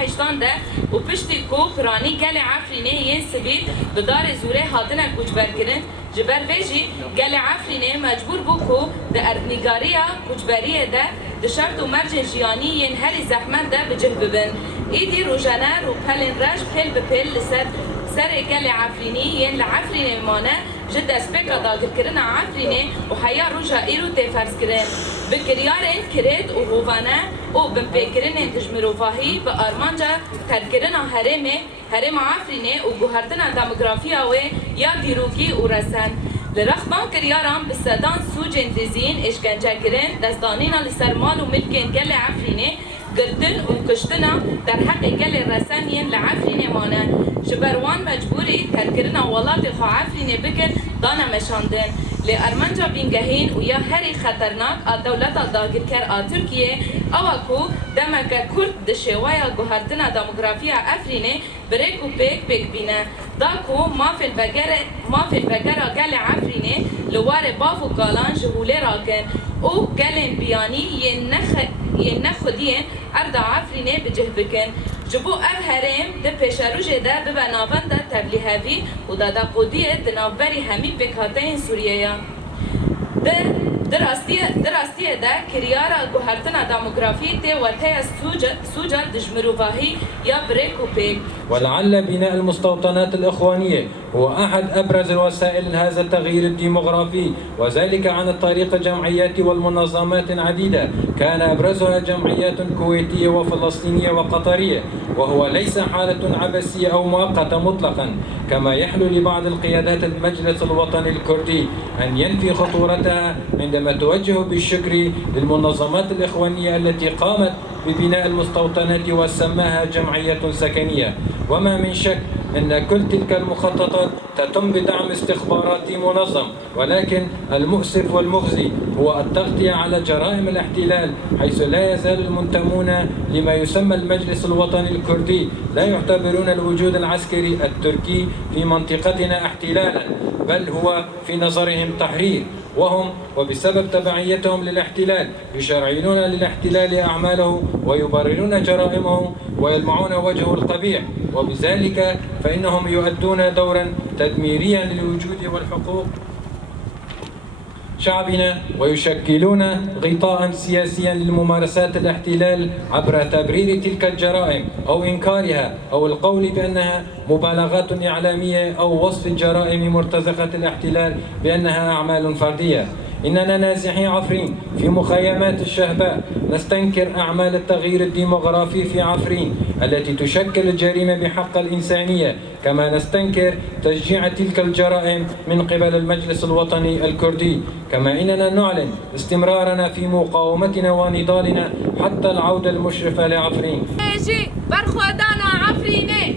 حشتان ده و پشتی کو پرانی گل عفرینه ین سبید بدار زوره هاتنه کوچبر کرن جبر ویجی گل عفرینه مجبور بو کو ده اردنگاریا کوچبریه ده ده شرط و مرج جیانی ین هری زحمت ده بجه ببن ایدی روژانه رو پلن رش پل بپل لسر سر گل عفرینی ین لعفرینه مانه جد اسپیکا داگر کرن عفرینه و حیا روژا ایرو تفرز کرن بکریارن کرد و هوانه و بمپیکرن تجمروفاهی به آرمانجا ترکرن هرم عفرینه و گوهرتن دموگرافیا و یا دیروکی و رسن لرخبان کریاران بسدان سوج انتزین اشکنجه کرن دستانین لسر مال و ملکن گل عفرینه گردن و کشتنا در حق گل رسانین لعفرینه مانه جبروان مجبوری ترکرن ولات خو عفرینه بکن دانا مشاندن لأرمنجا بینگهین و یا هری خطرناک دولت داگر کر ترکیه اوکو دمک کرد دشوایا گوهرتنا دموگرافیا افرینه بریک و پیک بینه داکو مافل بگره گل عفرینه لوار باف و گالان جهوله راکن او گلن بیانی ین نخودین ارد عفرینه بجه بکن جبو اف هرم ده پیشروژه ده به ناوان ده تبلیغاتی و ده قدیه ده ناوبری همین بکاتین سوریه دراستی ده کریارا گوهرتنا دموگرافی ته و ته سوجا دجمروفاهی یا بریک و پیک. ولعل بناء المستوطنات الإخوانية هو أحد أبرز الوسائل هذا التغيير الديمغرافي، وذلك عن طريق جمعيات والمنظمات عديدة كان أبرزها جمعيات كويتية وفلسطينية وقطرية، وهو ليس حالة عبثية أو مؤقتة مطلقا كما يحلو لبعض القيادات المجلس الوطني الكردي أن ينفي خطورتها عندما توجه بالشكر للمنظمات الإخوانية التي قامت ببناء المستوطنات وسماها جمعية سكنية. وما من شك أن كل تلك المخططات تتم بدعم استخباراتي منظم، ولكن المؤسف والمخزي هو التغطية على جرائم الاحتلال، حيث لا يزال المنتمون لما يسمى المجلس الوطني الكردي لا يعتبرون الوجود العسكري التركي في منطقتنا احتلالا، بل هو في نظرهم تحرير، وهم وبسبب تبعيتهم للاحتلال يشرعنون للاحتلال أعماله ويبررون جرائمه ويلمعون وجهه القبيح، وبذلك فإنهم يؤدون دورا تدميريا للوجود والحقوق شعبنا ويشكلون غطاء سياسيا لممارسات الاحتلال عبر تبرير تلك الجرائم أو إنكارها أو القول بأنها مبالغات إعلامية أو وصف الجرائم مرتزقة الاحتلال بأنها أعمال فردية. إننا نازحي عفرين في مخيمات الشهباء نستنكر أعمال التغيير الديمغرافي في عفرين التي تشكل الجريمة بحق الإنسانية، كما نستنكر تشجيع تلك الجرائم من قبل المجلس الوطني الكردي، كما إننا نعلن استمرارنا في مقاومتنا ونضالنا حتى العودة المشرفة لعفرين. برخودانا عفريني